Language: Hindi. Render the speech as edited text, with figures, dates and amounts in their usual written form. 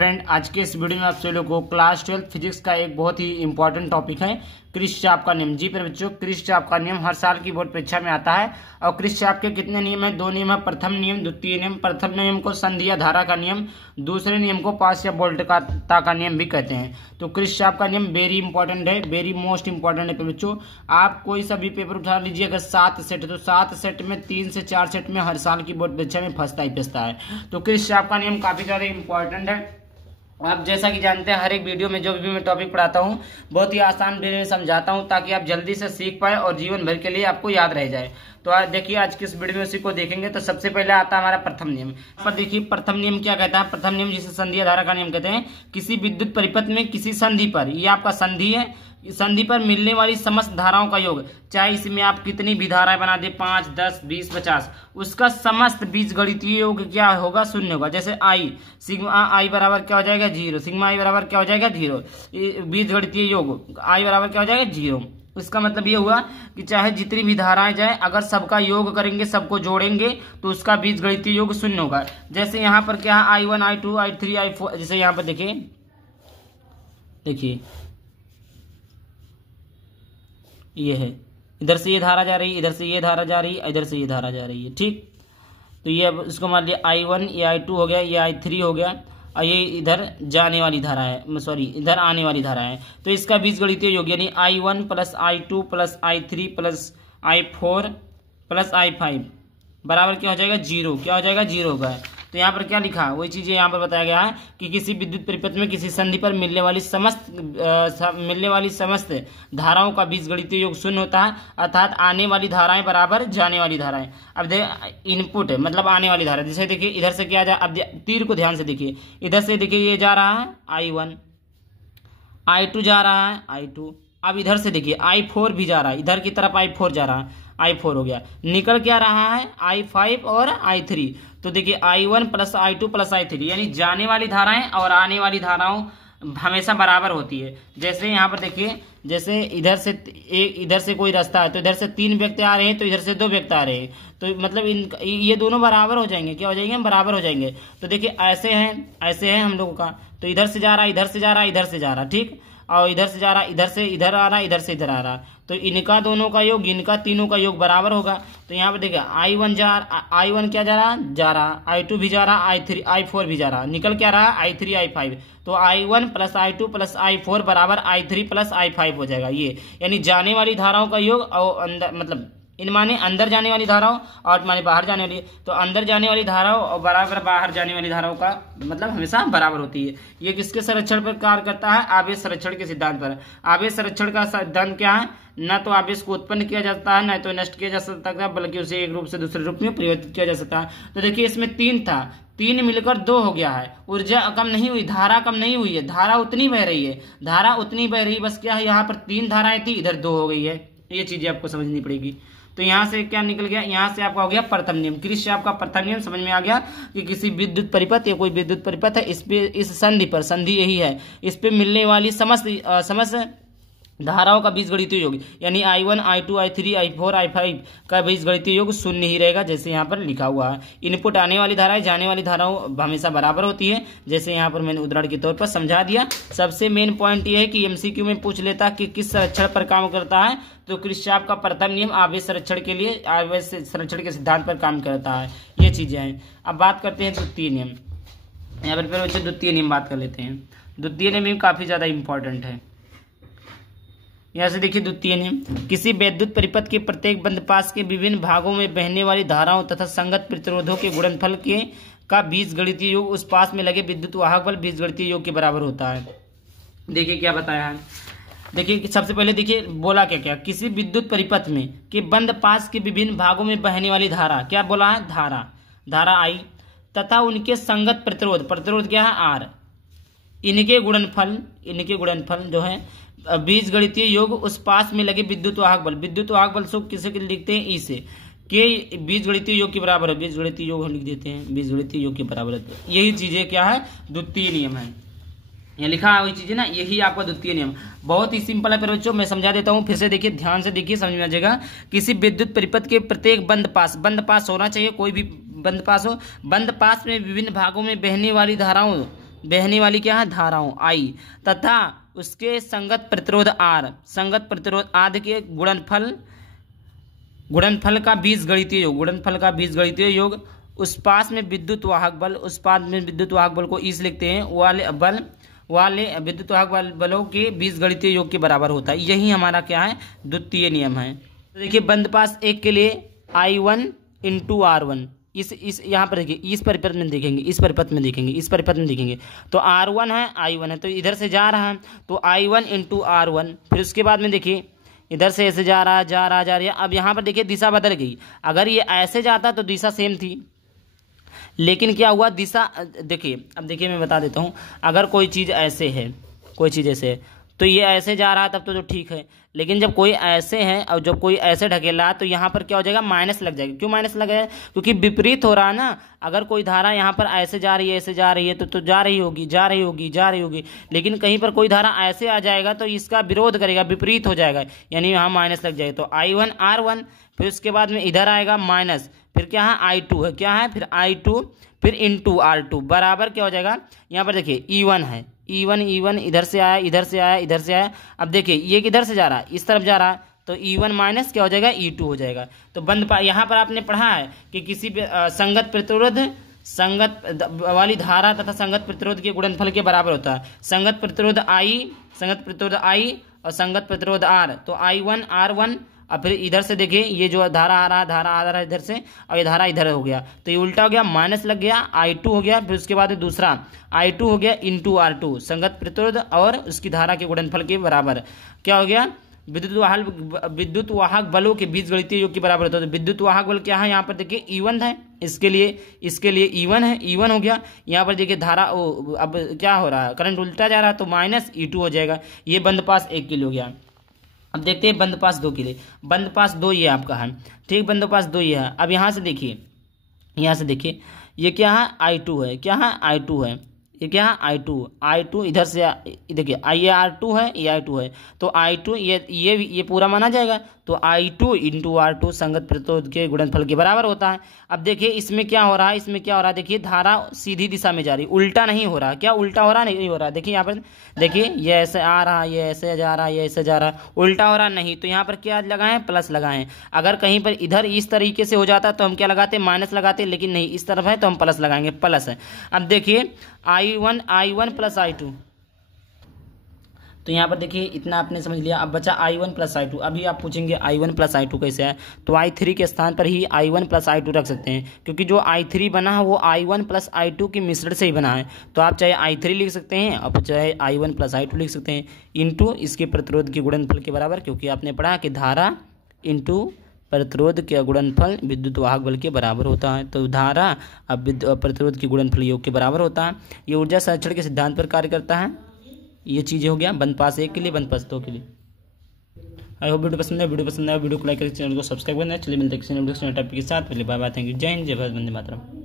फ्रेंड, आज के इस वीडियो में आप सभी लोगों को क्लास 12 फिजिक्स का एक बहुत ही इंपॉर्टेंट टॉपिक है क्रिस्चाप का नियम। जी पर बच्चों, क्रिस्चाप का नियम हर साल की बोर्ड परीक्षा में आता है। और क्रिस्चाप के कितने नियम है? 2 नियम है। प्रथम नियम, द्वितीय नियम। प्रथम नियम को संधि या धारा का नियम, दूसरे नियम को पास या वोल्टता का नियम भी कहते हैं। तो क्रिस्चाप का नियम वेरी इंपॉर्टेंट है, वेरी मोस्ट इंपॉर्टेंट है। तो बच्चों, आप कोई सा भी पेपर उठा लीजिए, अगर 7 सेट है तो 7 सेट में 3 से 4 सेट में हर साल की बोर्ड परीक्षा में फंसता ही फंसता है। तो क्रिस्चाप का नियम काफी ज्यादा इंपॉर्टेंट है। आप जैसा कि जानते हैं, हर एक वीडियो में जो भी मैं टॉपिक पढ़ाता हूं बहुत ही आसान वे में समझाता हूं ताकि आप जल्दी से सीख पाए और जीवन भर के लिए आपको याद रह जाए। तो आज देखिए, आज की इस वीडियो में उसी को देखेंगे। तो सबसे पहले आता है हमारा प्रथम नियम। पर देखिए, प्रथम नियम क्या कहता है? प्रथम नियम जिसे संधि या धारा का नियम कहते हैं, किसी विद्युत परिपथ में किसी संधि पर, ये आपका संधि है, संधि पर मिलने वाली समस्त धाराओं का योग, चाहे इसमें आप कितनी भी धाराएं बना दे, 5, 10, 20, 50, उसका समस्त बीजगणितीय योग क्या होगा? शून्य होगा। जैसे आई, सिग्मा आई बराबर क्या हो जाएगा? 0। सिग्मा आई बराबर क्या हो जाएगा? 0। बीजगणितीय योग आई बराबर क्या हो जाएगा? 0। इसका मतलब ये हुआ कि चाहे जितनी भी धाराएं जाए, अगर सबका योग करेंगे, सबको जोड़ेंगे, तो उसका बीजगणितीय योग शून्य होगा। जैसे यहाँ पर क्या है? I1, I2, I3, I4। जैसे यहाँ पर देखिए ये है, इधर से ये धारा जा रही है, इधर से ये धारा जा रही है, इधर से ये धारा जा रही है। ठीक, तो ये अब इसको मान लिया I1, ये I2 हो गया, ये I3 हो गया, और ये इधर जाने वाली धारा है, सॉरी इधर आने वाली धारा है। तो इसका बीजगणितीय योग यानी I1 plus I2 plus I3 plus I4 plus I5 बराबर क्या हो जाएगा? 0। क्या हो जाएगा? 0 होगा। तो यहाँ पर क्या लिखा है? वही चीजें यहाँ पर बताया गया है कि किसी विद्युत परिपथ में किसी संधि पर मिलने वाली समस्त धाराओं का बीजगणितीय योग शून्य होता है, अर्थात आने वाली धाराएं बराबर जाने वाली धाराएं। अब इनपुट है मतलब आने वाली धारा। जैसे देखिए, इधर से क्या जा, अब तीर को ध्यान से देखिए, इधर से देखिए ये जा रहा है I1, I2 जा रहा है I2। अब इधर से देखिए I4 भी जा रहा है, इधर की तरफ I4 जा रहा है, I4 हो गया। निकल क्या रहा है? I5 और I3। तो देखिए I1 plus I2 plus I3 यानी जाने वाली धाराएं और आने वाली धाराओं हमेशा बराबर होती है। जैसे यहाँ पर देखिए, जैसे इधर से कोई रास्ता है, तो इधर से 3 व्यक्ति आ रहे हैं, तो इधर से 2 व्यक्ति आ रहे हैं, तो मतलब ये दोनों बराबर हो जाएंगे। क्या हो जाएंगे? बराबर हो जाएंगे। तो देखिए ऐसे हैं हम लोगों का, तो इधर से जा रहा है, इधर से जा रहा है, इधर से जा रहा है, ठीक, और इधर से जा रहा है, इधर से इधर आ रहा है, इधर से इधर आ रहा है, तो इनका दोनों का योग, इनका तीनों का योग बराबर होगा। तो यहाँ पे देखिए I1 क्या जा रहा, I2 भी जा रहा, I4 भी जा रहा, निकल क्या रहा? I3 I5। तो I1 plus I2 plus I4 बराबर I3 प्लस I5 हो जाएगा। ये यानी जाने वाली धाराओं का योग, और अंदर मतलब इन माने अंदर जाने वाली धाराओं और माने बाहर जाने वाली, तो अंदर जाने वाली धाराओं और बराबर बाहर जाने वाली धाराओं का मतलब हमेशा बराबर होती है। ये किसके संरक्षण पर कार्य करता है? आवेश संरक्षण के सिद्धांत पर। आवेश संरक्षण का सिद्धांत क्या है? न तो आवेश को उत्पन्न किया जाता है, न तो नष्ट किया जा सकता है, बल्कि उसे एक रूप से दूसरे रूप में परिवर्तित किया जा सकता है। तो देखिए, इसमें 3 था, 3 मिलकर 2 हो गया है। ऊर्जा कम नहीं हुई, धारा कम नहीं हुई है, धारा उतनी बह रही है, धारा उतनी बह रही है। बस क्या है, यहाँ पर 3 धाराएं थी, इधर 2 हो गई है। ये चीजें आपको समझनी पड़ेगी। तो यहाँ से क्या निकल गया? यहाँ से आपका हो गया प्रथम नियम। क्रिस्चाप का प्रथम नियम समझ में आ गया कि किसी विद्युत परिपथ या कोई विद्युत परिपथ है, इस पे, इस संधि पर, संधि यही है, इस पे मिलने वाली समस्त धाराओं का बीजगणितीय योग यानी I1, I2, I3, I4, I5 का बीजगणितीय योग शून्य ही रहेगा, जैसे यहाँ पर लिखा हुआ है। इनपुट आने वाली धाराएं जाने वाली धाराओं हमेशा बराबर होती है, जैसे यहाँ पर मैंने उदाहरण के तौर पर समझा दिया। सबसे मेन पॉइंट ये है कि MCQ में पूछ लेता कि किस संरक्षण पर काम करता है, तो क्रिस्चाप का प्रथम नियम आवेश संरक्षण के लिए, आवेश संरक्षण के सिद्धांत पर काम करता है। ये चीजें हैं। अब बात करते हैं द्वितीय नियम। यहाँ पर फिर बच्चे द्वितीय नियम बात कर लेते हैं। द्वितीय नियम काफी ज्यादा इंपॉर्टेंट है। यहाँ से देखिए, द्वितीय नियम, किसी विद्युत परिपथ के प्रत्येक बंद पास के विभिन्न भागों में बहने वाली धाराओं तथा संगत प्रतिरोधों के गुणनफल का बीजगणितीय योग उस पास में लगे विद्युत वाहक बल बीजगणितीय योग के बराबर होता है। देखिए क्या बताया है। देखिए सबसे पहले देखिए बोला क्या, किसी विद्युत परिपथ में के बंद पास के विभिन्न भागों में बहने वाली धारा, क्या बोला है? धारा I तथा उनके संगत प्रतिरोध क्या है? R। इनके गुणनफल जो है बीजगणितीय योग उस पास में लगे विद्युत वाहक बल को किसे लिखते हैं? ई से, के बीजगणितीय योग के बराबर है। बीजगणितीय योग हम लिख देते हैं, बीजगणितीय योग के बराबर है। यही चीजें क्या है? द्वितीय नियम है। यहाँ लिखा है वही चीजें ना, यही आपका द्वितीय नियम। बहुत ही सिंपल है बच्चों, मैं समझा देता हूँ फिर से। देखिए ध्यान से देखिए, समझ में आ जाएगा। किसी विद्युत परिपथ के प्रत्येक बंद पास होना चाहिए, कोई भी बंद पास हो, बंद पास में विभिन्न भागों में बहने वाली धाराओं बहने वाली क्या है धाराओं I तथा उसके संगत प्रतिरोध R, संगत प्रतिरोध आदि के गुणनफल का बीजगणितीय योग, गुणनफल का बीजगणितीय योग उस पास में विद्युत वाहक बल, उस पास में विद्युत वाहक बल को इस लिखते हैं वाले विद्युत वाहक बलों के बीजगणितीय योग के बराबर होता है। यही हमारा क्या है द्वितीय नियम है। तो देखिए बंद पास एक के लिए I1 इंटू R1, इस यहाँ पर देखिए इस परिपथ में देखेंगे, इस परिपथ में देखेंगे, इस परिपथ में देखेंगे तो R1 है I1 है, तो इधर से जा रहा है तो I1 इंटू R1। फिर उसके बाद में देखिए इधर से ऐसे जा रहा है। अब यहाँ पर देखिए दिशा बदल गई। अगर ये ऐसे जाता तो दिशा सेम थी, लेकिन क्या हुआ दिशा, देखिए अब देखिए मैं बता देता हूँ। अगर कोई चीज़ ऐसे है, कोई चीज़ ऐसे है तो ये ऐसे जा रहा है तब तो ठीक है, लेकिन जब कोई ऐसे है और जब कोई ऐसे ढकेला है तो यहाँ पर क्या हो जाएगा माइनस लग जाएगा। क्यों माइनस लग जाएगा? क्योंकि विपरीत हो रहा है ना। अगर कोई धारा यहाँ पर ऐसे जा रही है, ऐसे जा रही है तो जा रही होगी, लेकिन कहीं पर कोई धारा ऐसे आ जाएगा तो इसका विरोध करेगा, विपरीत हो जाएगा, यानी यहाँ माइनस लग जाएगा। तो I1 R1, फिर उसके बाद में इधर आएगा माइनस, फिर क्या है I2 है, क्या है फिर I2 फिर इंटू R2 बराबर क्या हो जाएगा। यहाँ पर देखिए E1 है, E1 इधर से आया। अब देखिए ये किधर से जा रहा है, इस तरफ जा रहा है, तो E1 माइनस क्या हो जाएगा E2 हो जाएगा। तो यहाँ पर आपने पढ़ा है कि किसी भी संगत प्रतिरोध, संगत वाली धारा तथा संगत प्रतिरोध के गुणनफल के बराबर होता है। संगत प्रतिरोध I और संगत प्रतिरोध R, तो I1 R1। अब फिर इधर से देखिए ये जो धारा आ रहा है इधर से, और ये धारा इधर हो गया तो ये उल्टा हो गया, माइनस लग गया, I2 हो गया। फिर उसके बाद दूसरा I2 हो गया इंटू R2, संगत प्रतिरोध और उसकी धारा के गुणनफल के बराबर क्या हो गया, विद्युत वाहक बलों के बीजगणितीय योग के बराबर होता है। तो विद्युत वाहक बल क्या है, यहाँ पर देखिए E1 है, इसके लिए E1 है, E1 हो गया। यहाँ पर देखिए धारा अब क्या हो रहा है, करंट उल्टा जा रहा है तो माइनस E2 हो जाएगा। ये बंद पास 1 के लिए हो गया। अब देखते हैं बंद पास 2 के लिए। बंद पास 2 ये आपका है, ठीक, बंद पास 2 ये है। अब यहाँ से देखिए ये क्या है I2 है, क्या है I2 है, ये क्या है I2 इधर से देखिए ये R2 है, ये I2 है, तो I2 ये पूरा माना जाएगा। तो I2 इंटू R2 संगत प्रतिरोध के गुणनफल के बराबर होता है। अब देखिए इसमें क्या हो रहा है, देखिए धारा सीधी दिशा में जा रही, उल्टा नहीं हो रहा। क्या उल्टा हो रहा नहीं हो रहा, देखिए यहाँ पर देखिए ये ऐसे आ रहा, ये ऐसे जा रहा, ये ऐसे जा रहा, उल्टा हो रहा नहीं। तो यहाँ पर क्या लगाएं, प्लस लगाएं। अगर कहीं पर इधर इस तरीके से हो जाता तो हम क्या लगाते, माइनस लगाते, लेकिन नहीं, इस तरफ है तो हम प्लस लगाएंगे, प्लस है। अब देखिए I1 प्लस I2, तो यहाँ पर देखिए इतना आपने समझ लिया। अब बचा I1 प्लस I2। अभी आप पूछेंगे I1 प्लस I2 कैसे है, तो I3 के स्थान पर ही I1 प्लस I2 रख सकते हैं, क्योंकि जो I3 बना है वो I1 प्लस I2 के मिश्रण से ही बना है। तो आप चाहे I3 लिख सकते हैं और चाहे I1 प्लस I2 लिख सकते हैं, इंटू इसके प्रतिरोध के गुणनफल के बराबर, क्योंकि आपने पढ़ा कि धारा इंटू प्रतिरोध के गुणनफल विद्युत वाहक बल के बराबर होता है। तो धारा अब प्रतिरोध के गुणनफल योग के बराबर होता है। ये ऊर्जा संरक्षण के सिद्धांत पर कार्य करता है। ये चीज़ हो गया बंद पास 1 के लिए, बंद पास 2 के लिए। आई होप वीडियो पसंद है, वीडियो को लाइक करके चैनल को सब्सक्राइब करना है। चलिए मिलते हैं किसी टॉपिक के साथ। पहले बाय बाय, थैंक यू, जय हिंद, जय भारत, वंदे मातरम।